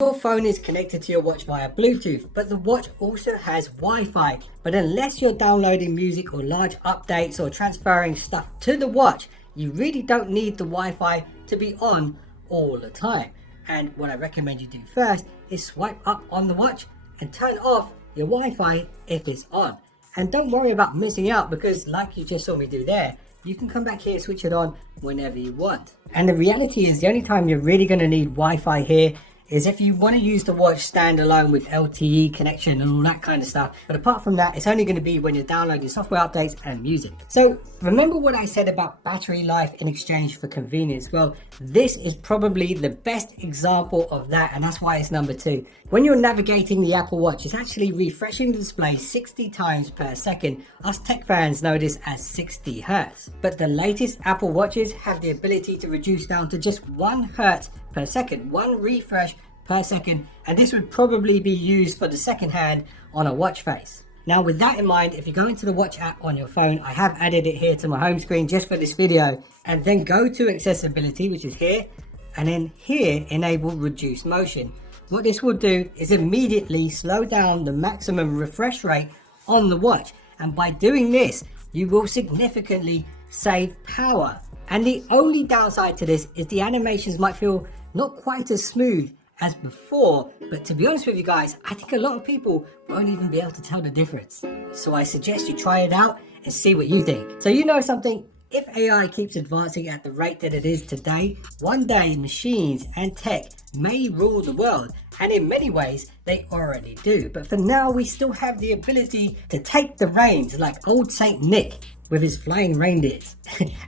Your phone is connected to your watch via Bluetooth, but the watch also has Wi-Fi. But unless you're downloading music or large updates or transferring stuff to the watch, you really don't need the Wi-Fi to be on all the time. And what I recommend you do first is swipe up on the watch and turn off your Wi-Fi if it's on. And don't worry about missing out, because like you just saw me do there, you can come back here, switch it on whenever you want. And the reality is the only time you're really going to need Wi-Fi here is if you want to use the watch standalone with LTE connection and all that kind of stuff. But apart from that, it's only going to be when you're downloading software updates and music. So remember what I said about battery life in exchange for convenience? Well, this is probably the best example of that, and that's why it's number 2. When you're navigating the Apple Watch, it's actually refreshing the display 60 times per second. Us tech fans know this as 60 Hertz. But the latest Apple Watches have the ability to reduce down to just 1 Hertz per second, 1 refresh per second, and this would probably be used for the second hand on a watch face. Now with that in mind, if you go into the watch app on your phone, I have added it here to my home screen just for this video, and then go to accessibility, which is here, and then here enable reduce motion. What this will do is immediately slow down the maximum refresh rate on the watch, and by doing this you will significantly save power. And the only downside to this is the animations might feel not quite as smooth as before, but to be honest with you guys, I think a lot of people won't even be able to tell the difference. So I suggest you try it out and see what you think. So you know something, if AI keeps advancing at the rate that it is today, one day machines and tech may rule the world, and in many ways they already do. But for now, we still have the ability to take the reins like old Saint Nick with his flying reindeers.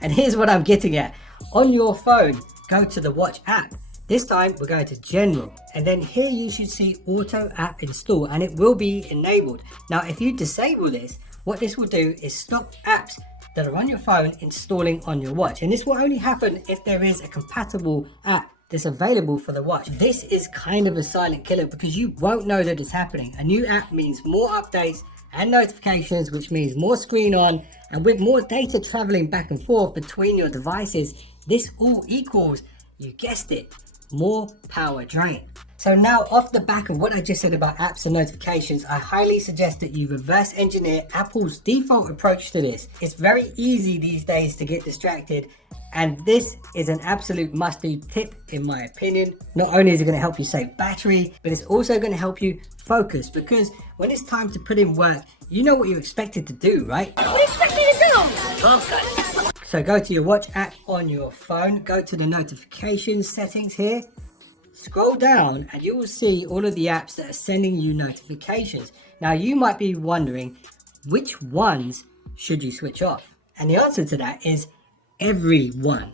And here's what I'm getting at. On your phone, go to the watch app. This time we're going to general, and then here you should see auto app install, and it will be enabled. Now if you disable this, what this will do is stop apps that are on your phone installing on your watch, and this will only happen if there is a compatible app that's available for the watch. This is kind of a silent killer because you won't know that it's happening. A new app means more updates and notifications, which means more screen on, and with more data traveling back and forth between your devices, this all equals, you guessed it, more power drain. So now, off the back of what I just said about apps and notifications, I highly suggest that you reverse engineer Apple's default approach to this. It's very easy these days to get distracted, and this is an absolute must-do tip in my opinion. Not only is it going to help you save battery, but it's also going to help you focus, because when it's time to put in work, you know what you're expected to do, right? What do you expect me to do? Okay. So go to your watch app on your phone, go to the notifications settings here, scroll down, and you will see all of the apps that are sending you notifications. Now you might be wondering, which ones should you switch off? And the answer to that is every one.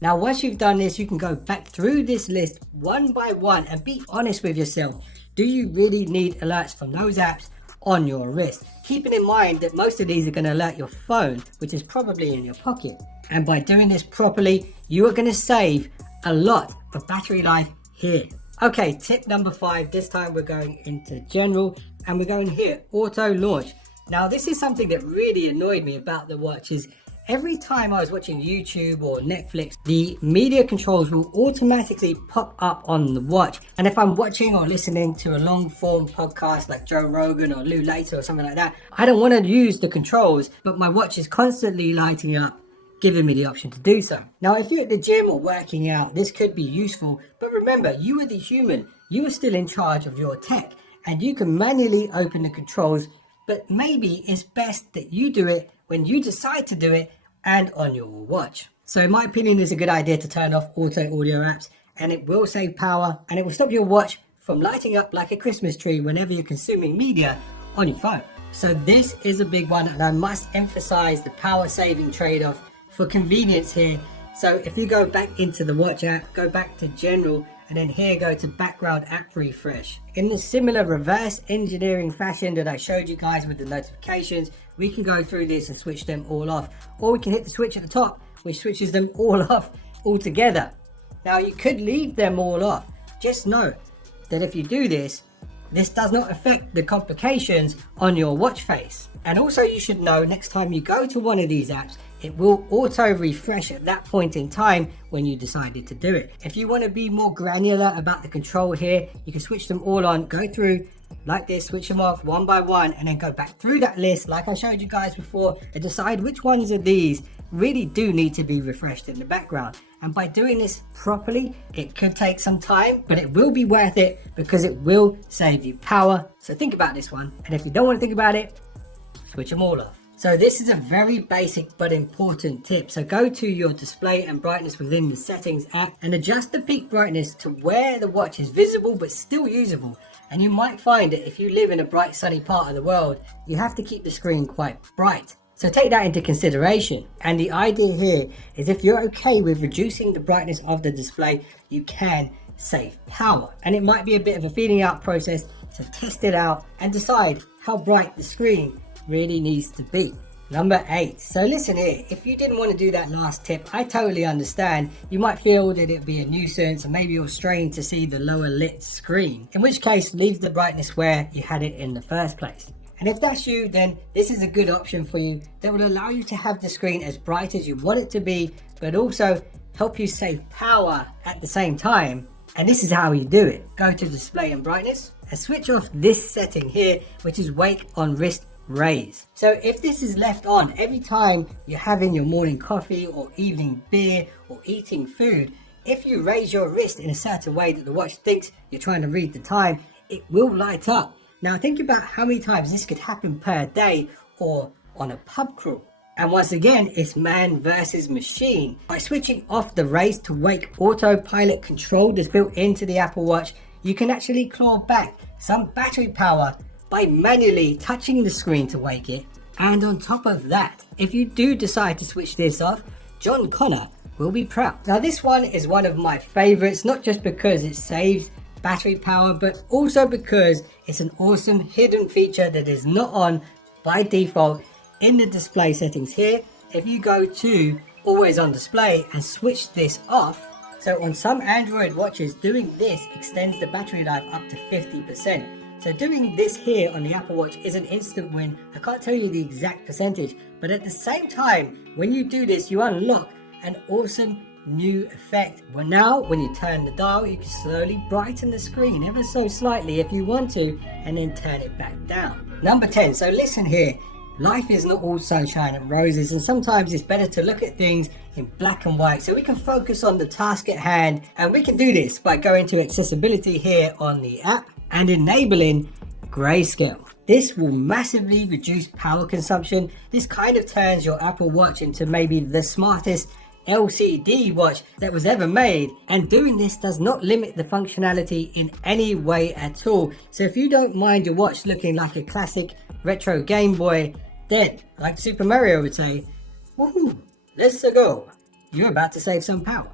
Now once you've done this, you can go back through this list one by one and be honest with yourself. Do you really need alerts from those apps on your wrist? Keeping in mind that most of these are going to alert your phone, which is probably in your pocket. And by doing this properly, you are going to save a lot of battery life here. Okay, tip number 5. This time we're going into general, and we're going here, auto launch. Now this is something that really annoyed me about the watch. Is every time I was watching YouTube or Netflix, the media controls will automatically pop up on the watch. And if I'm watching or listening to a long form podcast like Joe Rogan or Lou Later or something like that, I don't want to use the controls, but my watch is constantly lighting up, giving me the option to do so. Now if you're at the gym or working out, this could be useful, but remember, you are the human. You are still in charge of your tech, and you can manually open the controls, but maybe it's best that you do it when you decide to do it and on your watch. So in my opinion, it's a good idea to turn off auto audio apps, and it will save power, and it will stop your watch from lighting up like a Christmas tree whenever you're consuming media on your phone. So this is a big one, and I must emphasize the power saving trade-off for convenience here. So if you go back into the watch app, go back to general, and then here go to background app refresh. In the similar reverse engineering fashion that I showed you guys with the notifications, we can go through this and switch them all off, or we can hit the switch at the top, which switches them all off altogether. Now you could leave them all off. Just know that if you do this, this does not affect the complications on your watch face. And also you should know, next time you go to one of these apps, it will auto refresh at that point in time when you decided to do it. If you want to be more granular about the control here, you can switch them all on, go through like this, switch them off one by one, and then go back through that list like I showed you guys before and decide which ones of these really do need to be refreshed in the background. And by doing this properly, it could take some time, but it will be worth it because it will save you power. So think about this one, and if you don't want to think about it, switch them all off. So this is a very basic but important tip. So go to your display and brightness within the settings app and adjust the peak brightness to where the watch is visible but still usable. And you might find that if you live in a bright sunny part of the world, you have to keep the screen quite bright. So take that into consideration. And the idea here is if you're okay with reducing the brightness of the display, you can save power. And it might be a bit of a feeling out process, so test it out and decide how bright the screen really needs to be. Number 8. So listen here, if you didn't want to do that last tip, I totally understand. You might feel that it'd be a nuisance and maybe you're strained to see the lower lit screen, in which case leave the brightness where you had it in the first place. And if that's you, then this is a good option for you that will allow you to have the screen as bright as you want it to be, but also help you save power at the same time. And this is how you do it. Go to display and brightness and switch off this setting here, which is wake on wrist raise. So if this is left on every time you're having your morning coffee or evening beer or eating food, if you raise your wrist in a certain way that the watch thinks you're trying to read the time, it will light up. Now think about how many times this could happen per day or on a pub crawl. And once again, it's man versus machine. By switching off the raise to wake autopilot control that's built into the Apple Watch, you can actually claw back some battery power by manually touching the screen to wake it. And on top of that, if you do decide to switch this off, John Connor will be proud. Now this one is one of my favorites, not just because it saves battery power, but also because it's an awesome hidden feature that is not on by default in the display settings here. If you go to always on display and switch this off, so on some Android watches, doing this extends the battery life up to 50%. So doing this here on the Apple Watch is an instant win. I can't tell you the exact percentage, but at the same time, when you do this, you unlock an awesome new effect. Well, now when you turn the dial, you can slowly brighten the screen ever so slightly if you want to, and then turn it back down. Number 10. So listen here. Life is not all sunshine and roses, and sometimes it's better to look at things in black and white so we can focus on the task at hand. And we can do this by going to accessibility here on the app and enabling grayscale. This will massively reduce power consumption. This kind of turns your Apple Watch into maybe the smartest LCD watch that was ever made, and doing this does not limit the functionality in any way at all. So if you don't mind your watch looking like a classic retro Game Boy, then like Super Mario would say, woohoo, let's go, you're about to save some power.